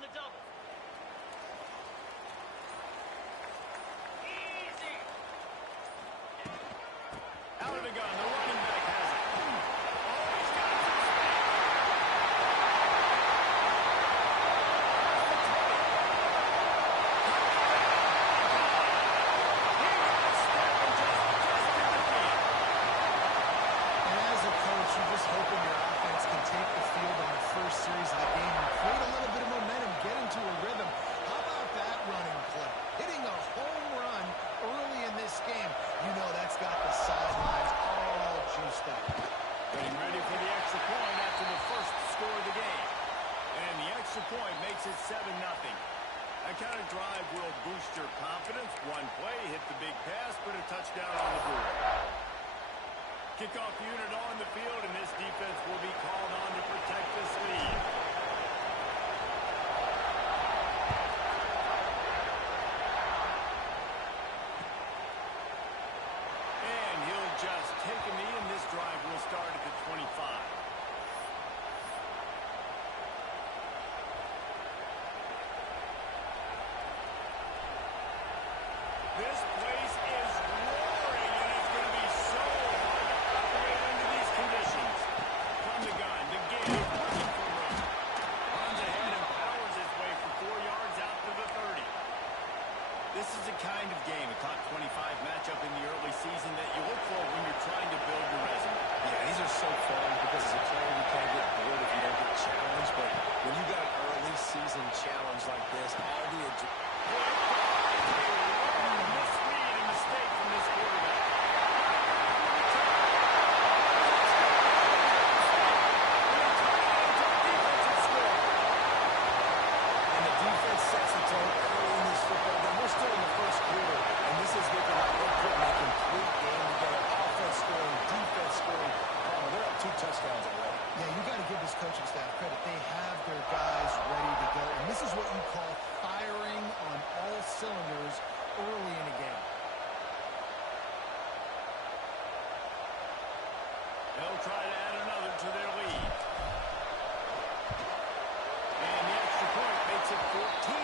on the double. Easy. Out of the gun. The running back has it. Oh, he's got it. Hoping your offense can take the field on the first series of the game and create a little bit of momentum, get into a rhythm. How about that running play? Hitting a home run early in this game. You know that's got the sidelines all juiced up. Getting ready for the extra point after the first score of the game. And the extra point makes it 7-0. That kind of drive will boost your confidence. One play, hit the big pass, put a touchdown on the board. Kickoff unit on the field, and this defense will be called on to protect this lead. And he'll just take a knee, and this drive will start at the 25. This place is roaring, and it's going to be so hard to operate under these conditions. From the gun, the game, looking for room. Runs ahead and powers his way for 4 yards out to the 30. This is the kind of game, a top 25 matchup in the early season, that you look for when you're trying to build your resume. Yeah, these are so fun because as a player you can't get bored if you don't get challenged, but when you got an early season challenge like this, all the Misread and mistake from this quarterback. And the defense sets the tone early in this football game. We're still in the first quarter, and this is looking like they're putting a complete game together. Offense scoring, defense scoring. They're up 2 touchdowns already. Yeah, you got to give this coaching staff credit. They have their guys ready to go, and this is what you call firing on all cylinders early in a game. They'll try to add another to their lead. And the extra point makes it 14-0.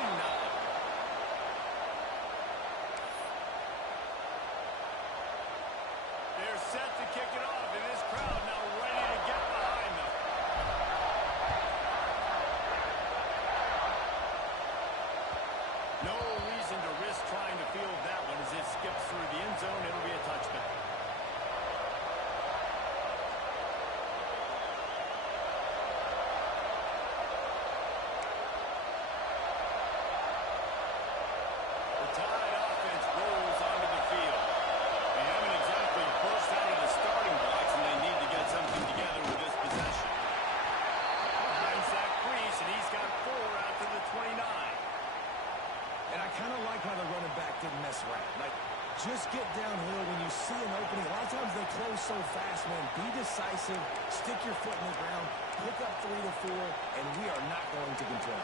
They're set to kick it off, and this crowd now ready to get behind them. No reason to risk trying to field that one as it skips through the end zone. It'll be a touchback. The Tide offense rolls onto the field. They haven't exactly burst out of the starting blocks, and they need to get something together with this possession. Finds that crease, and he's got 4 out to the 29. And I kind of like how the running back didn't mess around. Like, just get downhill when you see an opening. A lot of times they close so fast, man. Be decisive, stick your foot in the ground, pick up 3 to 4, and we are not going to control.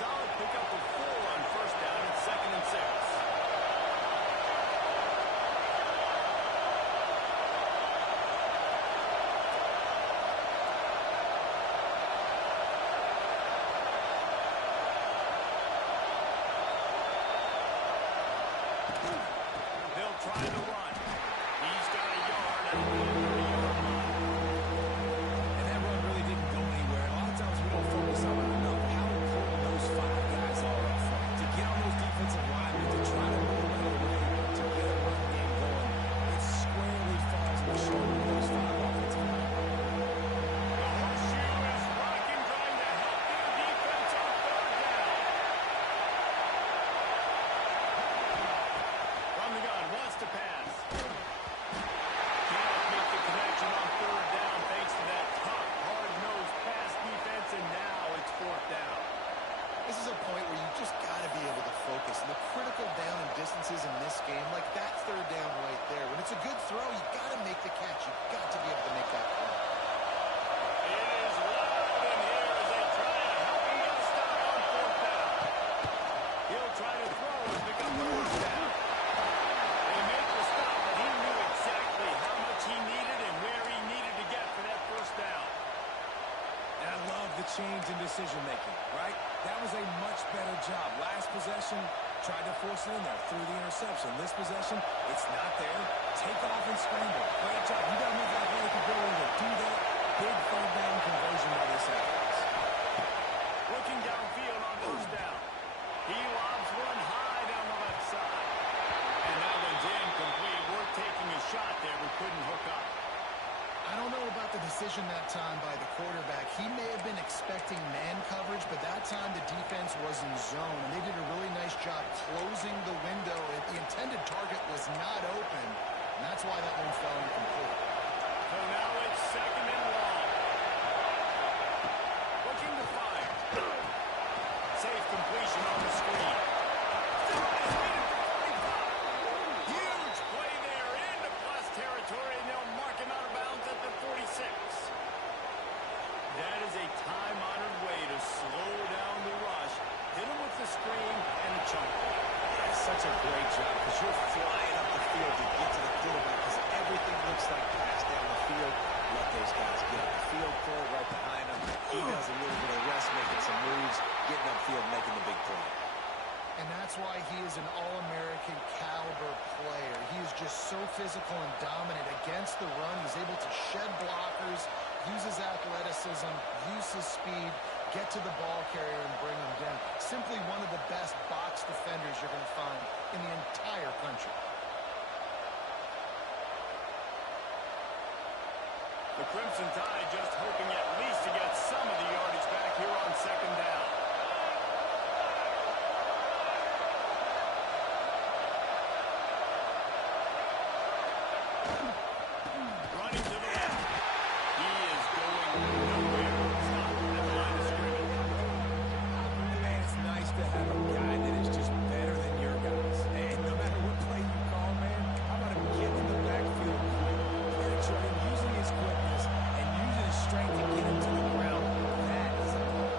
Solid pickup of 4 on first down. It's 2nd and 6. They'll try to run. He's got a yard at the 30-yard line. And that run really didn't go anywhere. A lot of times we don't focus on it enough. How important those 5 guys are up front. To get on those defensive linemen, to try to move out of the way, to get a run game going. It squarely falls on the shoulder of those 5 offensive linemen. The horseshoe is rocking, trying to help their defense on 3rd down. From the gun, wants to pass. Can't make the connection on 3rd down thanks to that tough, hard-nosed pass defense, and now it's 4th down. This is a point where you just got to be able to focus. And the critical down and distances in this game, like that 3rd down right there, when it's a good throw, you got to make the catch. You've got to be able to make that play. It is loud in here as they try to help him get a stop on 4th down. He'll try to throw and pick up the 1st down. They make the stop, but he knew exactly how much he needed and where he needed to get for that 1st down. And I love the change in decision-making, right? That was a much better job. Last possession, tried to force it in there through the interception. This possession, it's not there. Take off and scramble. Great job. You got to move athletic ability to do that. Big third down conversion by this offense. Looking downfield on first down. He lobs one high down the left side. And that one's incomplete. Worth taking a shot there, but couldn't hook up. I don't know about the decision that time by the quarterback. He may have been expecting man coverage, but that time the defense was in zone, and they did a really nice job closing the window. The intended target was not open, and that's why that one fell incomplete. So now it's second and long. Looking to fire. Safe completion on the screen. Huge play there into plus territory, and they'll mark him out of bounds at the 46. That is a time-honored way to slow down the rush. Hit him with the screen and the chunk. Yeah, such a great job because you're flying up the field to get to the quarterback because everything looks like pass down the field. Let those guys get up the field, throw it right behind him. He does a little bit of rest, making some moves, getting upfield, making the big play. And that's why he is an All-American caliber player. He is just so physical and dominant against the run. He's able to shed blockers, use his athleticism, use his speed, get to the ball carrier and bring him down. Simply one of the best box defenders you're going to find in the entire country. The Crimson Tide just hoping at least to get some of the yardage back here on second down. Running to the left. He is going nowhere. Stop at the line of scrimmage. Man, it's nice to have a guy that is just better than your guys. And no matter what play you call, man, how about him getting in the backfield quick, penetrating, using his quickness, and using his strength to get him to the ground. That is a play.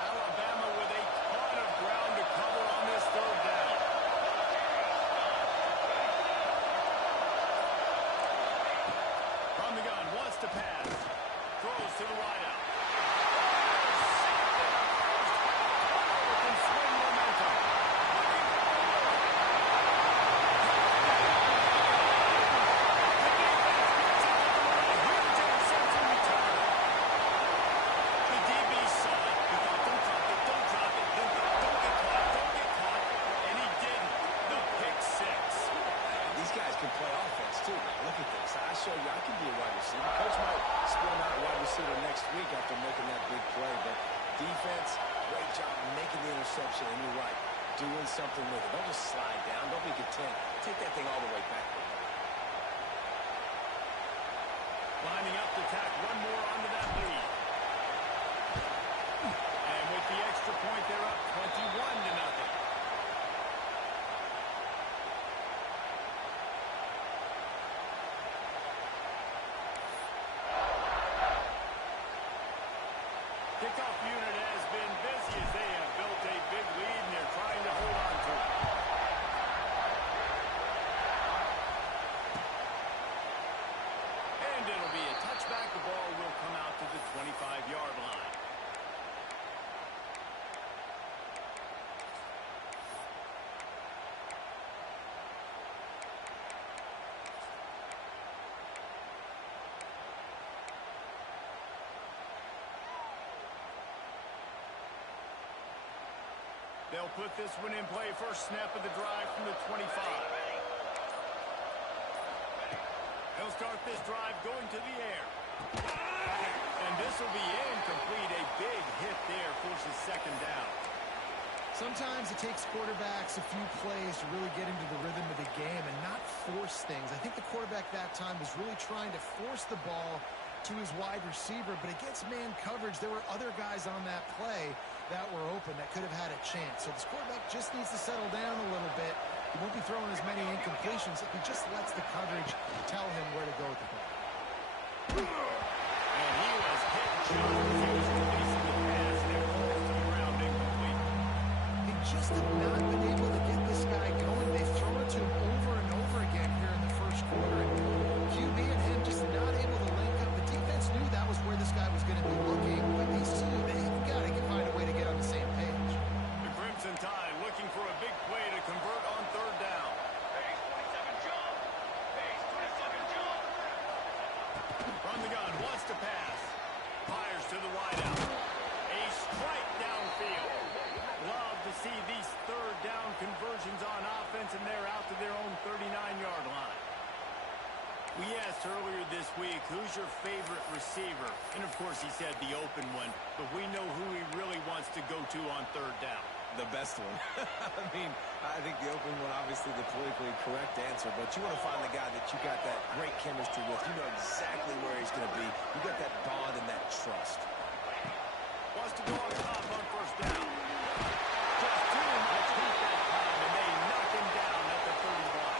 Alabama with a ton of ground to cover on this third down. From the gun, wants to pass. Throws to the wideout. Can swing momentum. Huge interception return. The DB saw it. He thought, don't drop it, don't drop it. Then thought, don't get caught, don't get caught. And he didn't. The pick six. These guys can play offense, too. Look at this. I show you I can be a wide receiver. Coach might split him out a wide receiver next week after making that big play. But defense, great job making the interception. And you're right, doing something with it. Don't just slide down. Don't be content. Take that thing all the way back. Lining up to tack one more onto that lead. And with the extra point, they're up 21-0. Kickoff unit has been busy as they have built a big lead and they're trying to hold on to it. And it'll be a touchback. The ball will come out to the 25-yard line. They'll put this one in play. First snap of the drive from the 25. He'll start this drive going to the air. And this will be incomplete. A big hit there forces second down. Sometimes it takes quarterbacks a few plays to really get into the rhythm of the game and not force things. I think the quarterback that time was really trying to force the ball to his wide receiver, but against man coverage, there were other guys on that play that were open that could have had a chance. So this quarterback just needs to settle down a little bit. He won't be throwing as many incompletions if he just lets the coverage tell him where to go with the ball. And he was hit just as he was releasing the pass, and it rolls to the ground incomplete. They just have not been able to get this guy going. They've thrown it to him over and over again here in the first quarter. And QB and him just not able to link up. The defense knew that was where this guy was going to be looking, but these two, they've got to find a way to get on the same page. The Crimson Tide looking for a big play to convert on third down. From the gun, wants to pass. Fires to the wideout. A strike downfield. Love to see these third down conversions on offense, and they're out to their own 39-yard line. We asked earlier this week, who's your favorite receiver? And, of course, he said the open one, but we know who he really wants to go to on third down. The best one. I mean, I think the open one, obviously the politically correct answer, but you want to find the guy that you got that great chemistry with. You know exactly where he's going to be. You got that bond and that trust. Wants to go on top on first down. Just too much heat that time, and they knock him down at the 31.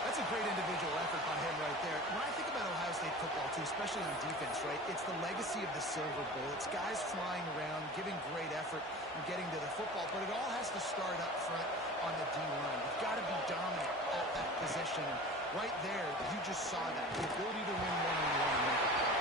That's a great individual effort by him right there. When I think about Ohio State football, too, especially on defense, right, it's the legacy of the Silver Bowl. It's guys flying around, giving great effort, and getting to the football. But it all has to start up front on the D-line. You've got to be dominant at that position. And right there, you just saw that. The ability to win one-on-one and make a play.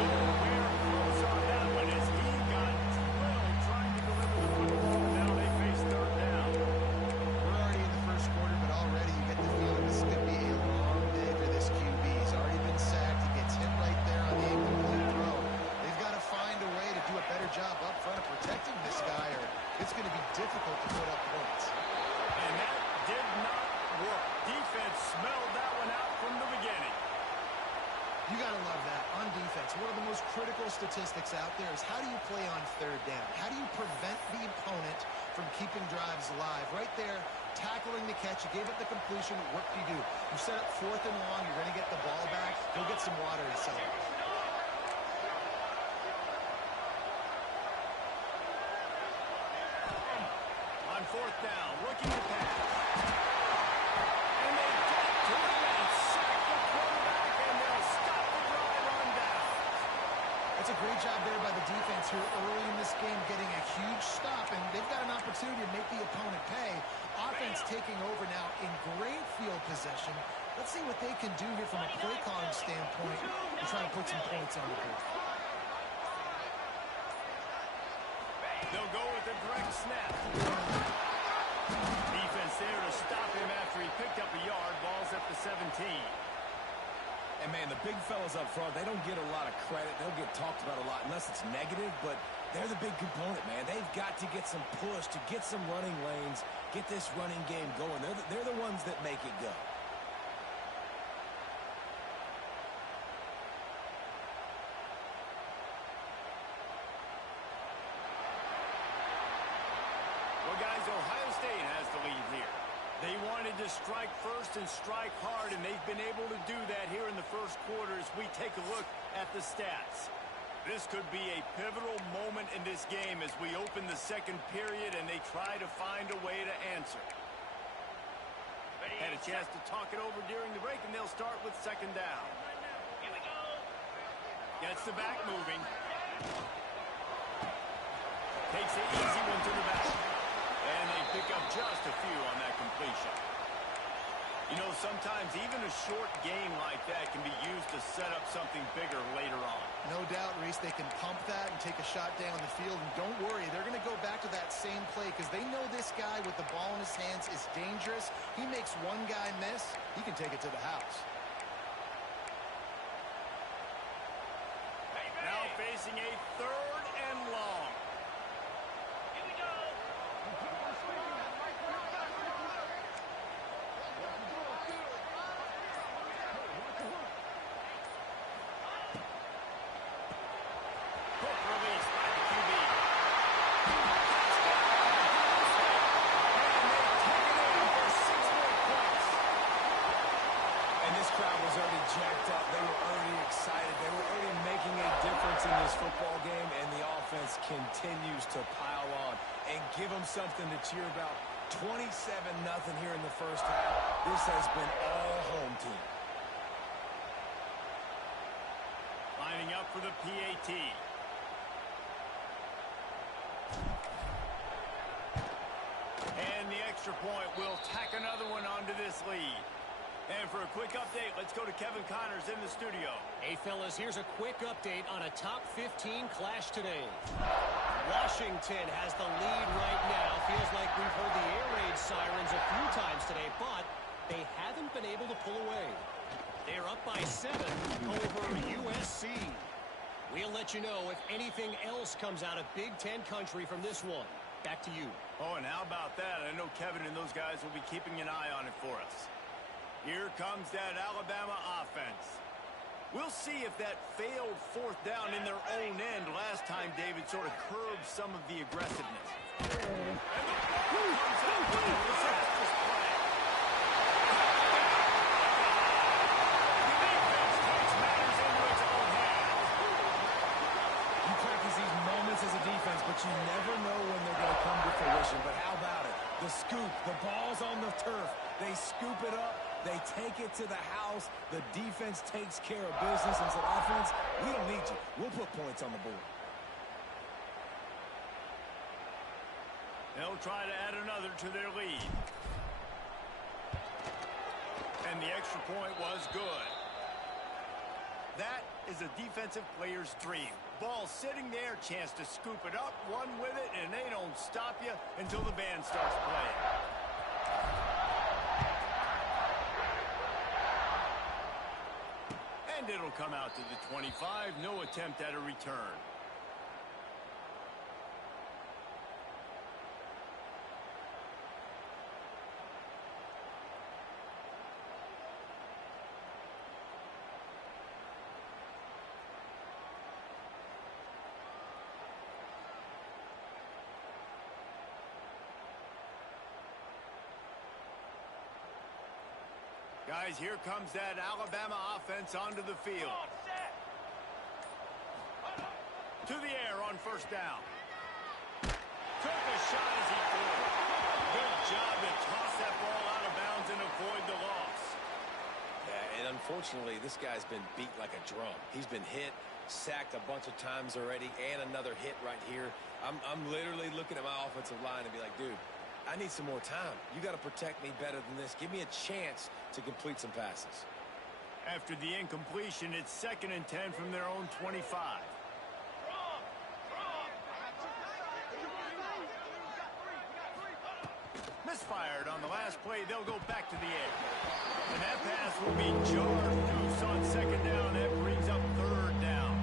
Nowhere close on that one as he got drilled trying to deliver the football. Now they face third down. We're already in the first quarter, but already you get the feeling this could be a long day for this QB. He's already been sacked. He gets hit right there on the incomplete throw. They've got to find a way to do a better job up front of protecting this guy, or it's going to be difficult to put up points. And that did not work. Defense smelled that one out from the beginning. You got to love that. On defense, one of the most critical statistics out there is how do you play on third down? How do you prevent the opponent from keeping drives alive? Right there, tackling the catch. You gave it the completion. What do? You set up fourth and long. You're going to get the ball back. Go get some water and celebrate. On fourth down, looking to pass. And they get to him and sack the quarterback, and they'll stop the drive on down. That's a great job there by the defense here early in this game, getting a huge stop, and they've got an opportunity to make the opponent pay. Offense taking over now in great field possession. Let's see what they can do here from a play calling standpoint and try to put some points on the board. They'll go with a direct snap. Defense there to stop him after he picked up a yard. Ball's up to 17. And, man, the big fellas up front, they don't get a lot of credit. They'll get talked about a lot unless it's negative, but they're the big component, man. They've got to get some push to get some running lanes, get this running game going. They're the ones that make it go. Well, guys, Ohio State has the lead here. They wanted to strike first and strike hard, and they've been able to do that here in the first quarter as we take a look at the stats. This could be a pivotal moment in this game as we open the second period and they try to find a way to answer. Had a chance to talk it over during the break, and they'll start with second down. Here we go. Gets the back moving. Takes an easy one to the back. And they pick up just a few on that completion. You know, sometimes even a short game like that can be used to set up something bigger later on. No doubt, Reese, they can pump that and take a shot down the field. And don't worry, they're going to go back to that same play because they know this guy with the ball in his hands is dangerous. He makes one guy miss, he can take it to the house. Now facing a third and long. Here we go. Quick release by the QB. And they take it in for 6 more points. And this crowd was already jacked up. They were already excited. They were already making a difference in this football game, and the offense continues to pile on and give them something to cheer about. 27-0 here in the first half. This has been all home team. for the PAT. And the extra point will tack another one onto this lead. And for a quick update, let's go to Kevin Connors in the studio. Hey, fellas, here's a quick update on a top 15 clash today. Washington has the lead right now. Feels like we've heard the air raid sirens a few times today, but they haven't been able to pull away. They're up by 7 over USC. We'll let you know if anything else comes out of Big Ten country from this one. Back to you. Oh, and how about that? I know Kevin and those guys will be keeping an eye on it for us. Here comes that Alabama offense. We'll see if that failed fourth down in their own end last time, David, sort of curbed some of the aggressiveness. And the ball comes out with a disastrous play. The defense takes matters into its own hands. You practice these moments as a defense, but you never know when they're going to come to fruition. But how about it? The scoop, the ball's on the turf. They scoop it up. They take it to the house. The defense takes care of business and said, offense, we don't need you. We'll put points on the board. They'll try to add another to their lead. And the extra point was good. That is a defensive player's dream. Ball sitting there, chance to scoop it up, run with it, and they don't stop you until the band starts playing. And it'll come out to the 25. No attempt at a return. Guys, here comes that Alabama offense onto the field. To the air on first down. Took a shot as he threw it. Good job to toss that ball out of bounds and avoid the loss. Yeah, and unfortunately, this guy's been beat like a drum. He's been hit, sacked a bunch of times already, and another hit right here. I'm literally looking at my offensive line and be like, dude, I need some more time. You got to protect me better than this. Give me a chance to complete some passes. After the incompletion, it's 2nd and 10 from their own 25. Misfired on the last play. They'll go back to the air. And that pass will be jarred loose on 2nd down. That brings up 3rd down.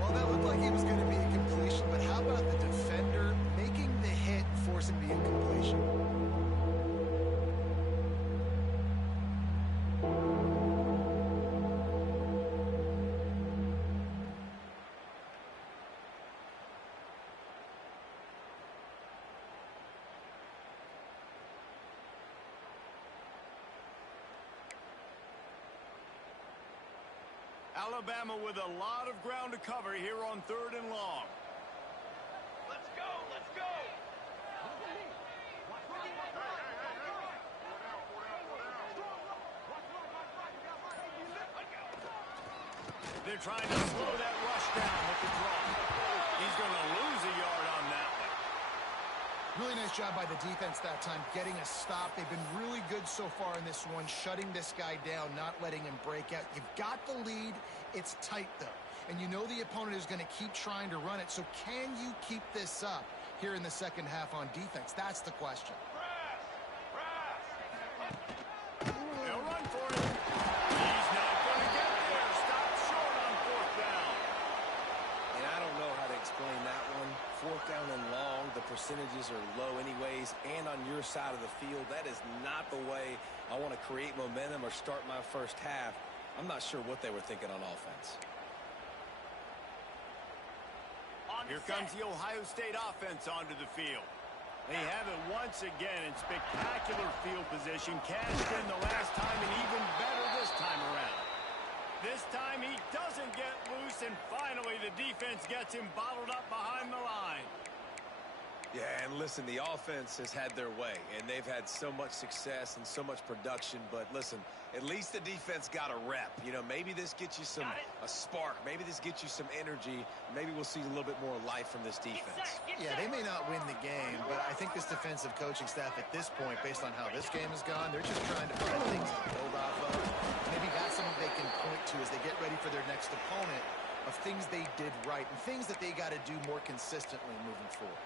Well, that looked like it was going to be a completion, but how about the defender making the hit, forcing the incompletion? Alabama with a lot of ground to cover here on 3rd and long. Let's go, let's go! They're trying to slow that rush down with the draw. He's going to lose a yard on that one. Really nice job by the defense that time, getting a stop. They've been really good so far in this one, shutting this guy down, not letting him break out. You've got the lead. It's tight, though. And you know the opponent is going to keep trying to run it. So can you keep this up here in the second half on defense? That's the question. They'll run for it. He's not going to get there. Stop short on 4th down. And I don't know how to explain that one. 4th down and long, the percentages are low anyways, and on your side of the field, that is not the way I want to create momentum or start my first half. I'm not sure what they were thinking on offense. Here comes the Ohio State offense onto the field. They have it once again in spectacular field position. Cashed in the last time and even better this time around. This time he doesn't get loose, and finally the defense gets him bottled up behind the line. Yeah, and listen, the offense has had their way, and they've had so much success and so much production. But listen, at least the defense got a rep. You know, maybe this gets you a spark. Maybe this gets you some energy. Maybe we'll see a little bit more life from this defense. Yeah, they may not win the game, but I think this defensive coaching staff at this point, based on how this game has gone, they're just trying to find things to build off of. Maybe that's something they can point to as they get ready for their next opponent of things they did right and things that they got to do more consistently moving forward.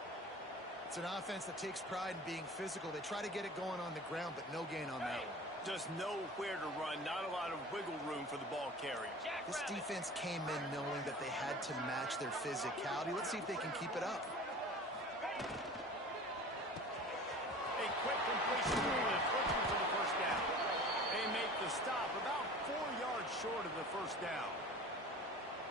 It's an offense that takes pride in being physical. They try to get it going on the ground, but no gain on that one. Just nowhere to run, not a lot of wiggle room for the ball carrier. This defense came in knowing that they had to match their physicality. Let's see if they can keep it up. A quick completion move and looking for the first down. They make the stop about 4 yards short of the first down.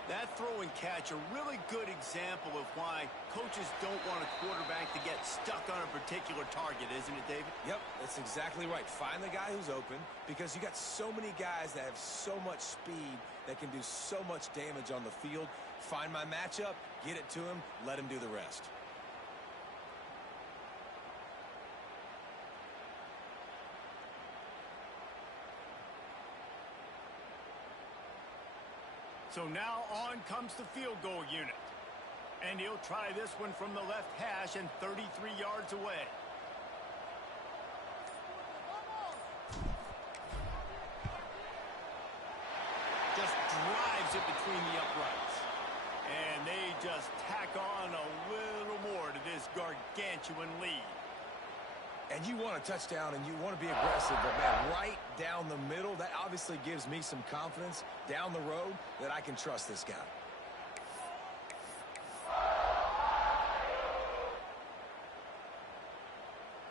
That throw and catch, a really good example of why coaches don't want a quarterback to get stuck on a particular target, isn't it, David? Yep, that's exactly right. Find the guy who's open because you got so many guys that have so much speed that can do so much damage on the field. Find my matchup, get it to him, let him do the rest. So now on comes the field goal unit. And he'll try this one from the left hash and 33 yards away. Just drives it between the uprights. And they just tack on a little more to this gargantuan lead. And you want a touchdown and you want to be aggressive, but man, right down the middle, that obviously gives me some confidence down the road that I can trust this guy.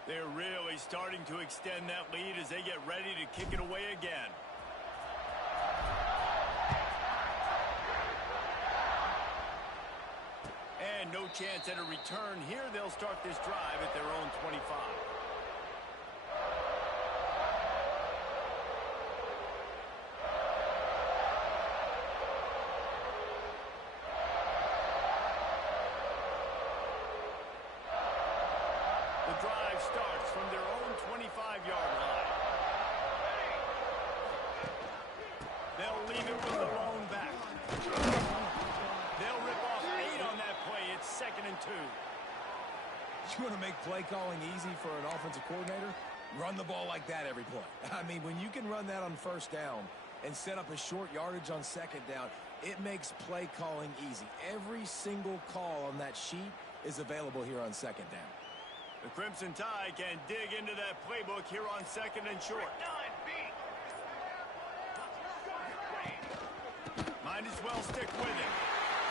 They're really starting to extend that lead as they get ready to kick it away again. And no chance at a return here. They'll start this drive at their own 25. The drive starts from their own 25-yard line. They'll leave it with the lone back. They'll rip off 8 on that play. It's 2nd and 2. You want to make play calling easy for an offensive coordinator? Run the ball like that every play. I mean, when you can run that on first down and set up a short yardage on second down, it makes play calling easy. Every single call on that sheet is available here on second down. The Crimson Tide can dig into that playbook here on 2nd and short. Might as well stick with it.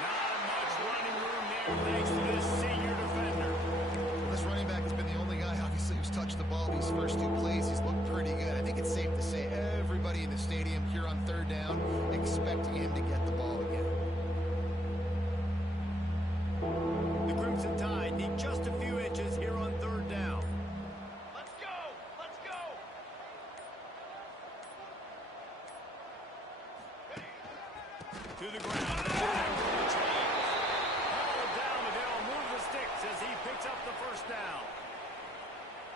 Not much running room there thanks to this senior defender. This running back has been the only guy, obviously, who's touched the ball these first 2 plays. He's looked pretty good. I think it's safe to say everybody in the stadium here on 3rd down expecting him to get the ball again. The Crimson Tide need just a few inches here on 3rd down. Let's go! Let's go! To the ground. Hauled down, but they'll move the sticks as he picks up the first down.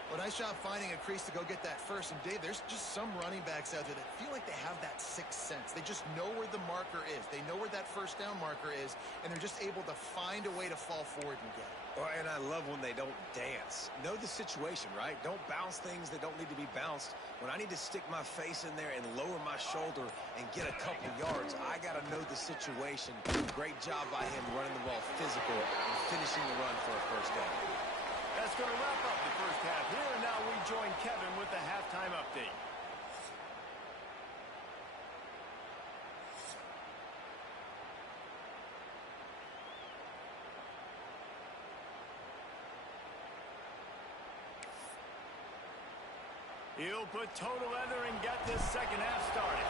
Well, nice job finding a crease to go get that first. And, Dave, there's just some running backs out there that feel like they have that sixth sense. They just know where the marker is. They know where that first down marker is, and they're just able to find a way to fall forward and get it. Oh, and I love when they don't dance. Know the situation, right? Don't bounce things that don't need to be bounced. When I need to stick my face in there and lower my shoulder and get a couple yards, I got to know the situation. Great job by him running the ball physical and finishing the run for a first down. That's going to wrap up the first half here, and now we join Kevin with the halftime update. He'll put total leather and get this second half started.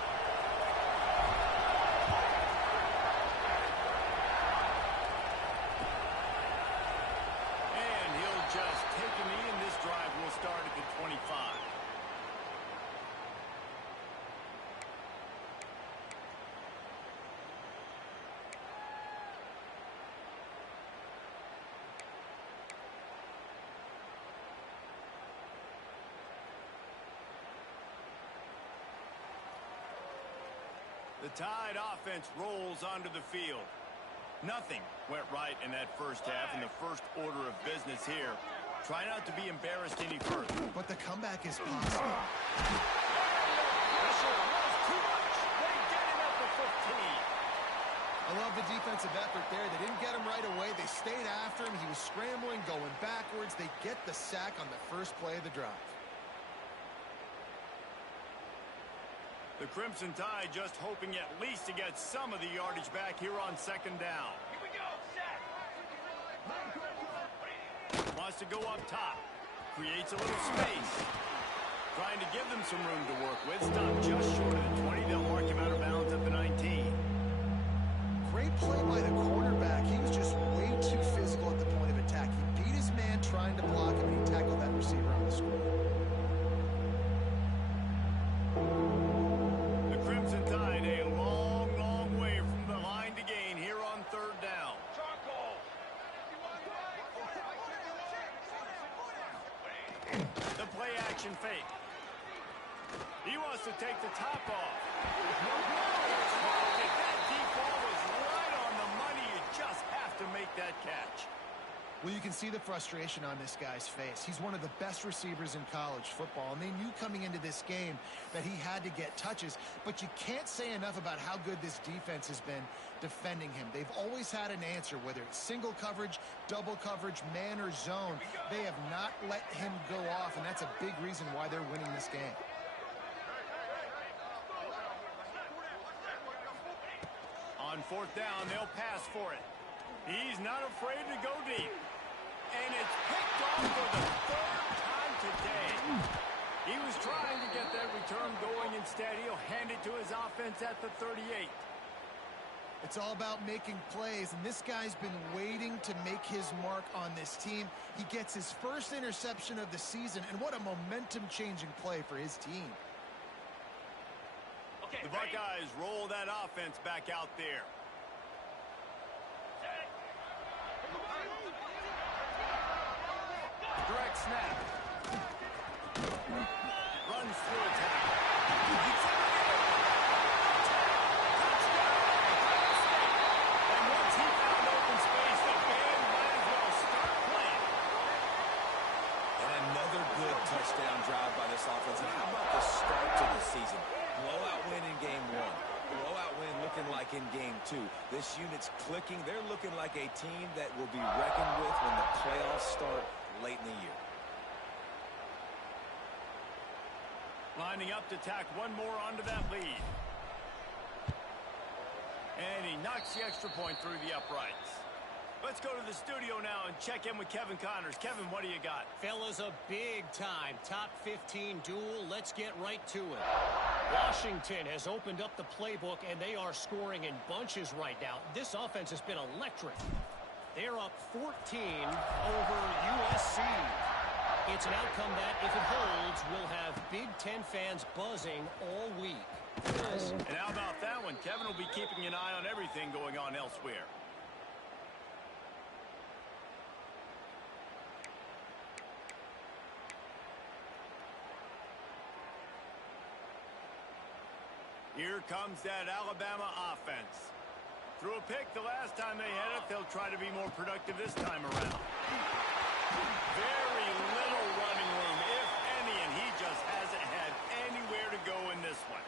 Just take a knee, and this drive will start at the 25. The Tide offense rolls onto the field. Nothing went right in that first half, and the first order of business here. Try not to be embarrassed any further. But the comeback is possible. Pressure was too much. They get him at the 15. I love the defensive effort there. They didn't get him right away. They stayed after him. He was scrambling, going backwards. They get the sack on the first play of the drive. The Crimson Tide just hoping at least to get some of the yardage back here on second down. Here we go, set. Wants to go up top. Creates a little space. Trying to give them some room to work with. Stopped just short of the 20. They'll mark him out of bounds at the 19. Great play by the cornerback. He was just way too physical at the point of attack. He beat his man trying to block him, and he tackled that receiver on the screen. The Crimson Tide a long, long way from the line to gain here on third down. Charcoal. The play action fake. He wants to take the top off. That deep ball was right on the money. You just have to make that catch. Well, you can see the frustration on this guy's face. He's one of the best receivers in college football, and they knew coming into this game that he had to get touches, but you can't say enough about how good this defense has been defending him. They've always had an answer, whether it's single coverage, double coverage, man or zone. They have not let him go off, and that's a big reason why they're winning this game. On fourth down, they'll pass for it. He's not afraid to go deep. And it's picked off for the third time today. He was trying to get that return going. Instead, he'll hand it to his offense at the 38. It's all about making plays, and this guy's been waiting to make his mark on this team. He gets his first interception of the season, and what a momentum-changing play for his team. Okay, The ready? Buckeyes roll that offense back out there. Set. Direct snap. Runs through a tackle. And once he found open space, the band might as well start playing. And another good touchdown drive by this offense. And how about the start to the season? Blowout win in game one. Blowout win looking like in game two. This unit's clicking. They're looking like a team that will be reckoned with when the playoffs start late in the year. Lining up to tack one more onto that lead. And he knocks the extra point through the uprights. Let's go to the studio now and check in with Kevin Connors. Kevin, what do you got? Fellas, a big-time top 15 duel. Let's get right to it. Washington has opened up the playbook, and they are scoring in bunches right now. This offense has been electric. They're up 14 over USC. It's an outcome that, if it holds, will have Big Ten fans buzzing all week. And how about that one? Kevin will be keeping an eye on everything going on elsewhere. Here comes that Alabama offense. Threw a pick the last time they had it. They'll try to be more productive this time around. Very little running room, if any, and he just hasn't had anywhere to go in this one.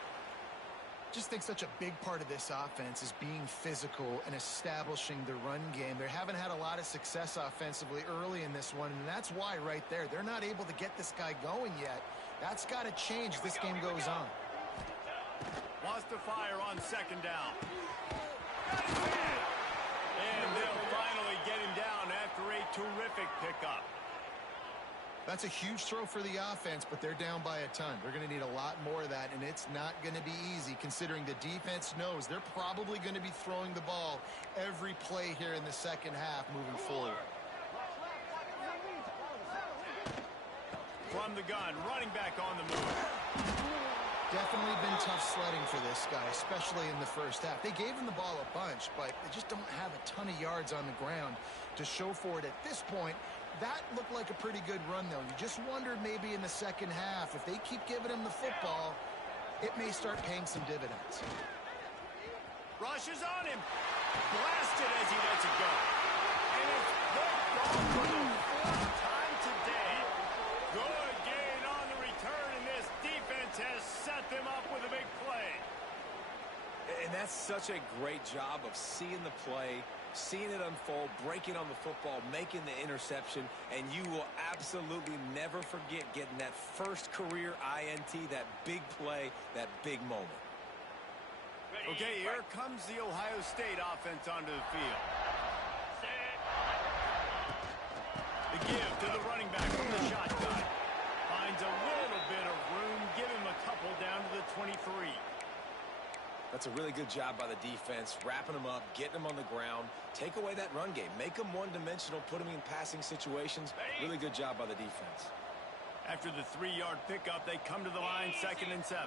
Just think such a big part of this offense is being physical and establishing the run game. They haven't had a lot of success offensively early in this one, and that's why right there. They're not able to get this guy going yet. That's got to change as this game goes on. Wants to fire on second down. And they'll finally get him down after a terrific pickup. That's a huge throw for the offense, but they're down by a ton. They're going to need a lot more of that, and it's not going to be easy considering the defense knows they're probably going to be throwing the ball every play here in the second half moving forward. From the gun, running back on the move. Definitely been tough sledding for this guy, especially in the first half. They gave him the ball a bunch, but they just don't have a ton of yards on the ground to show for it at this point. That looked like a pretty good run, though. You just wonder maybe in the second half, if they keep giving him the football, it may start paying some dividends. Rushes on him. Blasted as he lets it go. And it's picked off for the fourth time today. Good gain on the return, and this defense has set them up with a big play. And that's such a great job of seeing the play, seeing it unfold, breaking on the football, making the interception, and you will absolutely never forget getting that first career INT, that big play, that big moment. Okay, here comes the Ohio State offense onto the field. The give to the running back from the shotgun. Finds a little bit of room, give him a couple down to the 23. That's a really good job by the defense, wrapping them up, getting them on the ground, take away that run game, make them one-dimensional, put them in passing situations. Really good job by the defense. After the 3-yard pickup, they come to the line, 2nd and 7.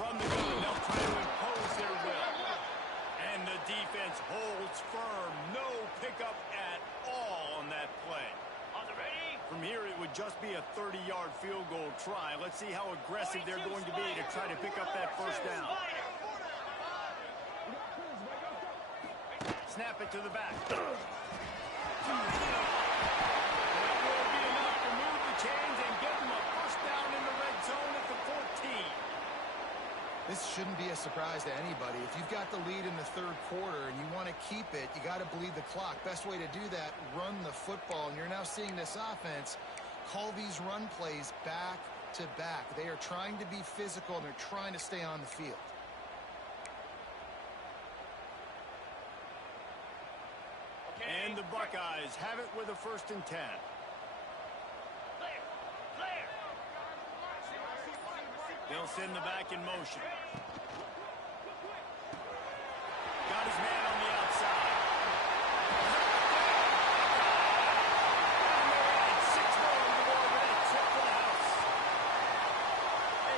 From the gun, they'll try to impose their will. And the defense holds firm. No pickup at all on that play. On the ready. From here, it would just be a 30-yard field goal try. Let's see how aggressive they're going to be to try to pick up that first down. Snap it to the back. That will be enough to move the chains and get them a first down in the red zone at the 14. This shouldn't be a surprise to anybody. If you've got the lead in the third quarter and you want to keep it, you got to bleed the clock. Best way to do that, run the football. And you're now seeing this offense call these run plays back to back. They are trying to be physical, and they're trying to stay on the field. And the Buckeyes have it with a 1st and 10. Clear. Clear. They'll send the back in motion. Got his man on the outside. And they add 6 more on the board with a tip to the house. A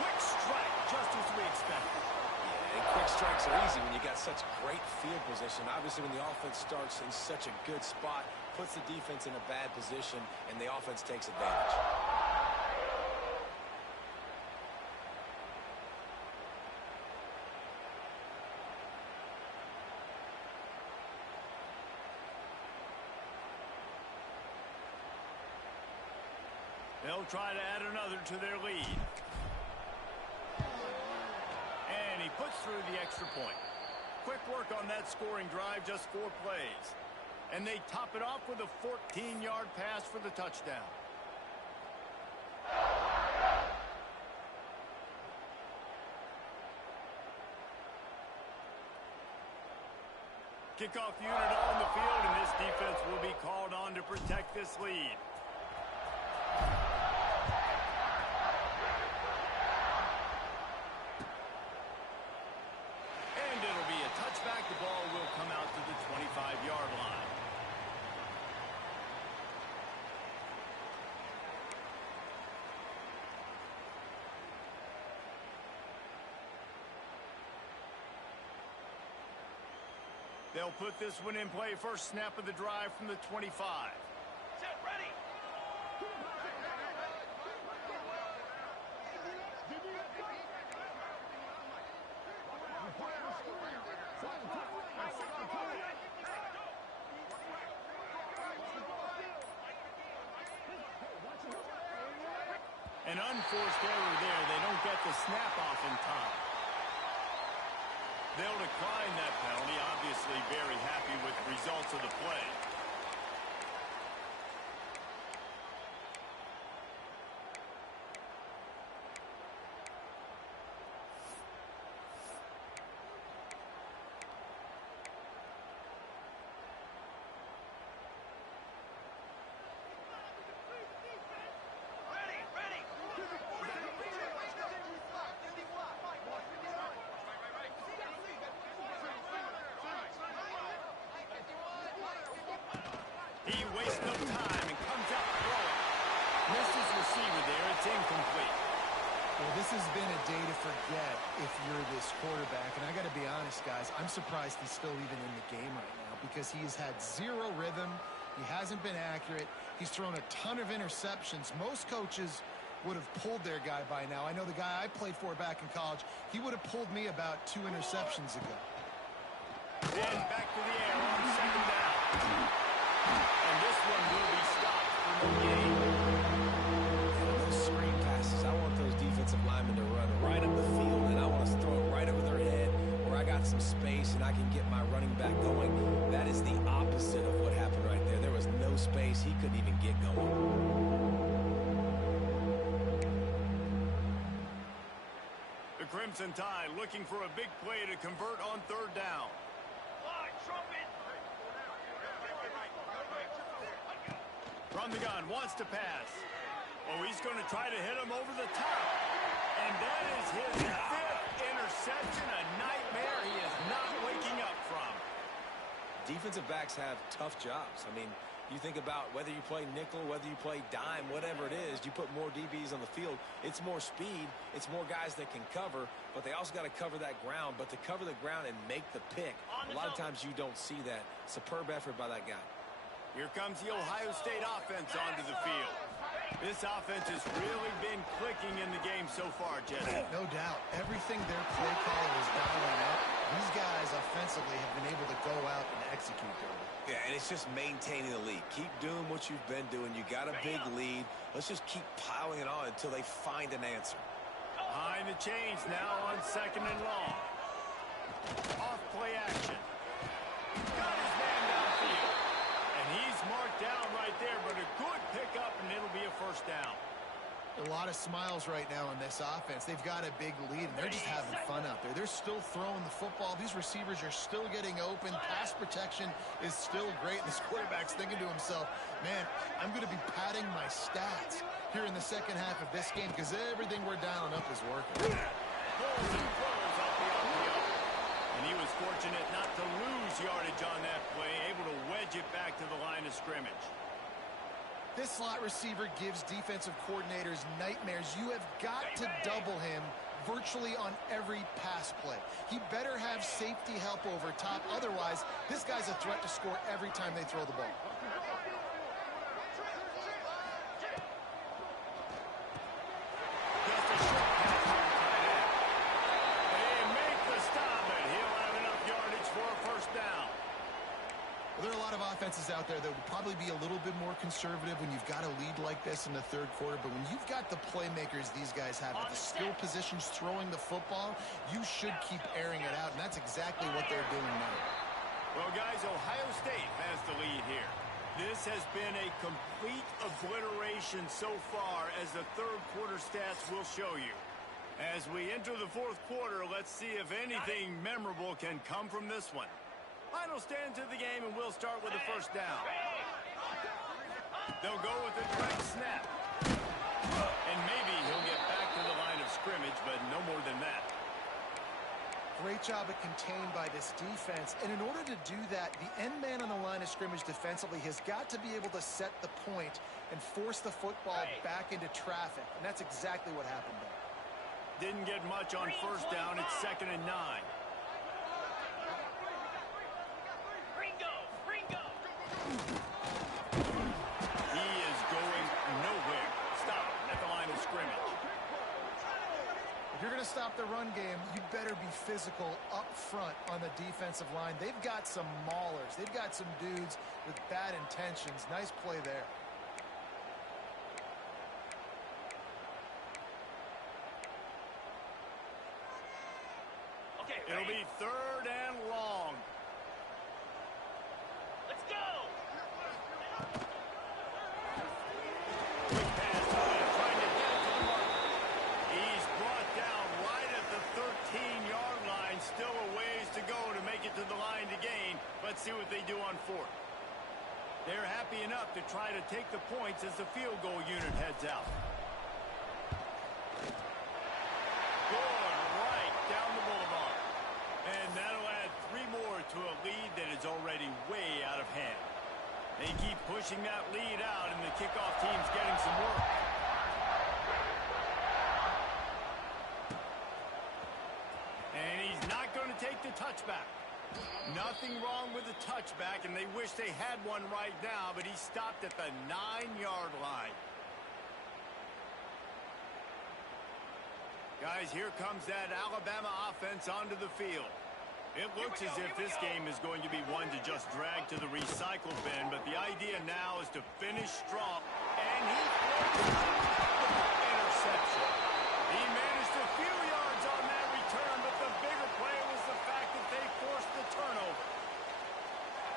quick strike, just as we expected. And quick strikes are easy when you got such great field position. Obviously, when the offense starts in such a good spot, puts the defense in a bad position, and the offense takes advantage. They'll try to add another to their lead. And he puts through the extra point. Quick work on that scoring drive, just 4 plays. And they top it off with a 14-yard pass for the touchdown. Kickoff unit on the field, and this defense will be called on to protect this lead. And it'll be a touchback. The ball will come out to the 25-yard line. They'll put this one in play. First snap of the drive from the 25. Set. Ready. An unforced error there. They don't get the snap off in time. They'll decline that penalty. Obviously very happy with the results of the play. Ready. Ready. He wastes no time and comes out throwing. Missed his receiver there. It's incomplete. Well, this has been a day to forget if you're this quarterback. And I got to be honest, guys, I'm surprised he's still even in the game right now because he has had 0 rhythm. He hasn't been accurate. He's thrown a ton of interceptions. Most coaches would have pulled their guy by now. I know the guy I played for back in college, he would have pulled me about 2 interceptions ago. And back to the air on second down. And this one will be stopped for no gain. And those screen passes, I want those defensive linemen to run right up the field, and I want to throw it right over their head where I got some space and I can get my running back going. That is the opposite of what happened right there. There was no space. He couldn't even get going. The Crimson Tide looking for a big play to convert on third down. Fly, trumpet. From the gun, wants to pass. Oh, he's going to try to hit him over the top. And that is his 5th interception, a nightmare he is not waking up from. Defensive backs have tough jobs. I mean, you think about whether you play nickel, whether you play dime, whatever it is, you put more DBs on the field. It's more speed. It's more guys that can cover, but they also got to cover that ground. But to cover the ground and make the pick, a lot of times you don't see that. Superb effort by that guy. Here comes the Ohio State offense onto the field. This offense has really been clicking in the game so far, Jesse. No doubt. Everything their play caller is dialing up, these guys offensively have been able to go out and execute their way. Yeah, and it's just maintaining the lead. Keep doing what you've been doing. You got a big lead. Let's just keep piling it on until they find an answer. Behind the chains now on second and long. Off play action. Got his man downfield. And he's marked down right there, but a good pickup, and it'll be a first down. A lot of smiles right now on this offense. They've got a big lead, and they're just having fun out there. They're still throwing the football. These receivers are still getting open. Pass protection is still great. This quarterback's thinking to himself, man, I'm going to be padding my stats here in the second half of this game because everything we're dialing up is working. Pulls and throws off the RPO. And he was fortunate not to lose yardage on that play, able to wedge it back to the line of scrimmage. This slot receiver gives defensive coordinators nightmares. You have got to double him virtually on every pass play. He better have safety help over top. Otherwise, this guy's a threat to score every time they throw the ball. Just a short pass to the tight end. They make the stop, and he'll have enough yardage for a first down. Well, there are a lot of offenses out there that would probably be a little bit more conservative when you've got a lead like this in the third quarter. But when you've got the playmakers these guys have at the skill positions throwing the football, you should keep airing it out. And that's exactly what they're doing now. Well, guys, Ohio State has the lead here. This has been a complete obliteration so far, as the third quarter stats will show you. As we enter the fourth quarter, let's see if anything memorable can come from this one. Final stand to the game, and we'll start with the first down. They'll go with a direct snap. And maybe he'll get back to the line of scrimmage, but no more than that. Great job at contained by this defense. And in order to do that, the end man on the line of scrimmage defensively has got to be able to set the point and force the football back into traffic. And that's exactly what happened there. Didn't get much on first down. It's 2nd and 9. He is going nowhere. Stop at the line of scrimmage. If you're going to stop the run game, you better be physical up front on the defensive line. They've got some maulers. They've got some dudes with bad intentions. Nice play there. Okay, It'll be 3rd and long. let's go. Quick pass to him, trying to get it to the mark. He's brought down right at the 13-yard line. Still a ways to go to make it to the line to gain. Let's see what they do on 4th. They're happy enough to try to take the points as the field goal unit heads out. Good right down the boulevard. And that'll add 3 more to a lead that is already way out of hand. They keep pushing that lead out, and the kickoff team's getting some work. And he's not going to take the touchback. Nothing wrong with the touchback, and they wish they had one right now, but he stopped at the 9-yard line. Guys, here comes that Alabama offense onto the field. It looks as if this game is going to be one to just drag to the recycle bin, but the idea now is to finish strong, and he throws interception. He managed a few yards on that return, but the bigger play was the fact that they forced the turnover.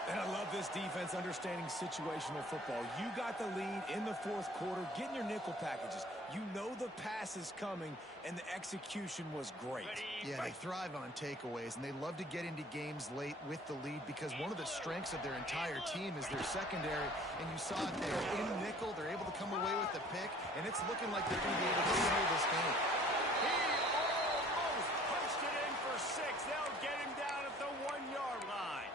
And I love this defense understanding situational football. You got the lead in the fourth quarter, getting your nickel packages. You know the pass is coming, and the execution was great. Yeah, they thrive on takeaways, and they love to get into games late with the lead because one of the strengths of their entire team is their secondary, and you saw it there. In nickel, they're able to come away with the pick, and it's looking like they're going to be able to seal this game. He almost punched it in for 6. They'll get him down at the 1-yard line.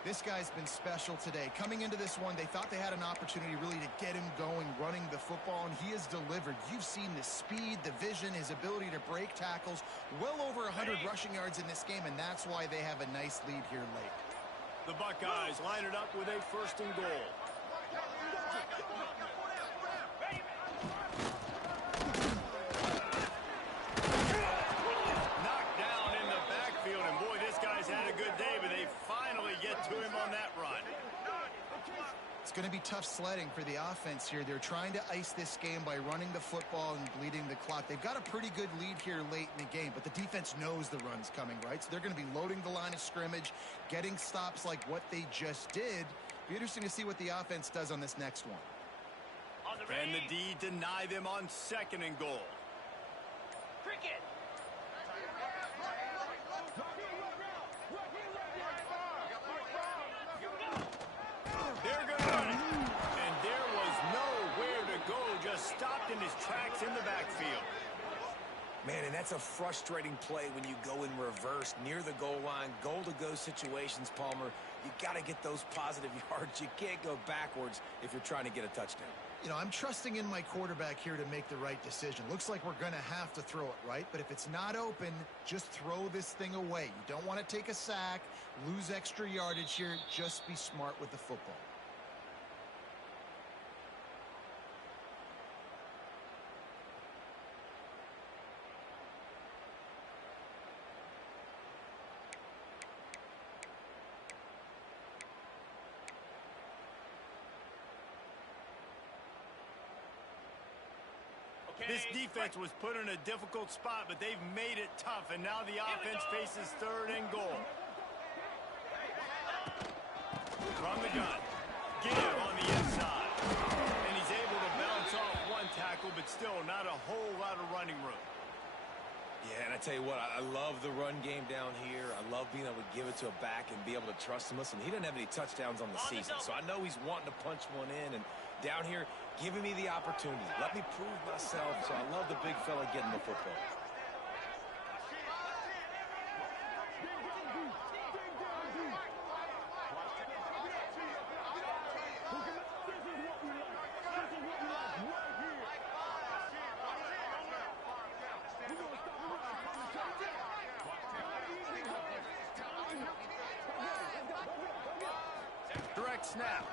This guy's been special today. Coming into this one, they thought they had an opportunity really to get him going, running the football, and he has delivered. You've seen the speed, the vision, his ability to break tackles. Well over 100 rushing yards in this game, and that's why they have a nice lead here late. The Buckeyes line it up with a 1st and goal. Knocked down in the backfield, and boy, this guy's had a good day, but they finally get to him on that run. It's going to be tough sledding for the offense here. They're trying to ice this game by running the football and bleeding the clock. They've got a pretty good lead here late in the game, but the defense knows the run's coming, right? So they're going to be loading the line of scrimmage, getting stops like what they just did. Be interesting to see what the offense does on this next one. And the D deny them on 2nd and goal. Cricket. They're going to run it. And there was nowhere to go, just stopped in his tracks in the backfield. Man, and that's a frustrating play when you go in reverse near the goal line, goal-to-go situations, Palmer. You got to get those positive yards. You can't go backwards if you're trying to get a touchdown. You know, I'm trusting in my quarterback here to make the right decision. Looks like we're going to have to throw it, right? But if it's not open, just throw this thing away. You don't want to take a sack, lose extra yardage here. Just be smart with the football. This defense was put in a difficult spot, but they've made it tough, and now the offense faces 3rd and goal. From the gun. Give on the inside. And he's able to bounce off one tackle, but still not a whole lot of running room. Yeah, and I tell you what, I love the run game down here. I love being able to give it to a back and be able to trust him. Listen, he doesn't have any touchdowns on the season, so I know he's wanting to punch one in, and down here, giving me the opportunity. Let me prove myself, so I love the big fella getting the football. Direct snap.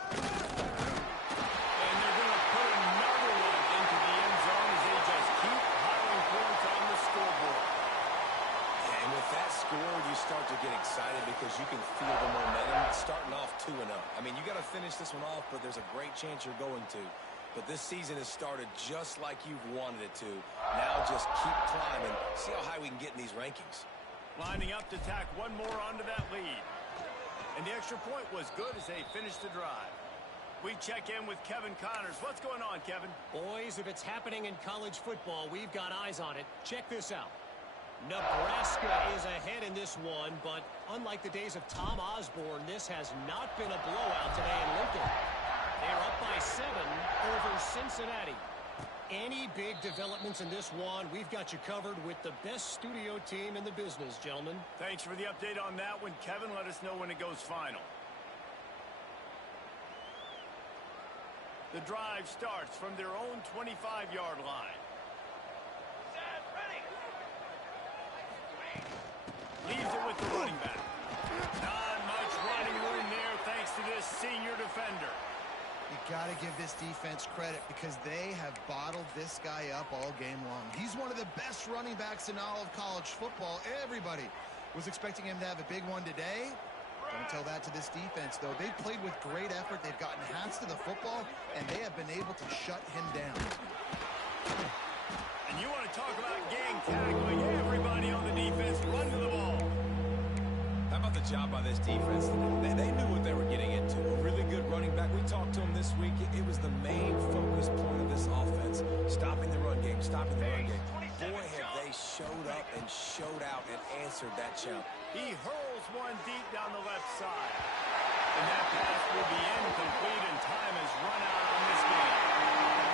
And they're going to put another one into the end zone as they just keep piling points on the scoreboard. And with that score, you start to get excited because you can feel the momentum starting off 2-0. I mean, you got to finish this one off, but there's a great chance you're going to. But this season has started just like you've wanted it to. Now just keep climbing. See how high we can get in these rankings. Lining up to tack one more onto that lead. And the extra point was good as they finished the drive. We check in with Kevin Connors. What's going on, Kevin? Boys, if it's happening in college football, we've got eyes on it. Check this out. Nebraska is ahead in this one, but unlike the days of Tom Osborne, this has not been a blowout today in Lincoln. They're up by 7 over Cincinnati. Any big developments in this one, we've got you covered with the best studio team in the business, gentlemen. Thanks for the update on that one, Kevin. Let us know when it goes final. The drive starts from their own 25-yard line. Set, ready. Leaves it with the running back. You got to give this defense credit because they have bottled this guy up all game long. He's one of the best running backs in all of college football. Everybody was expecting him to have a big one today. Don't tell that to this defense, though. They've played with great effort. They've gotten hands to the football, and they have been able to shut him down. And you want to talk about gang tackling. Everybody on the defense run to the ball. How about the job by this defense? They knew what they were getting into. A really good running back. We talked to him this week. It was the main focus point of this offense. Stopping the run game, stopping the run game. Boy, have they showed up and showed out and answered that challenge. He hurls one deep down the left side. And that pass will be incomplete, and time has run out on this game.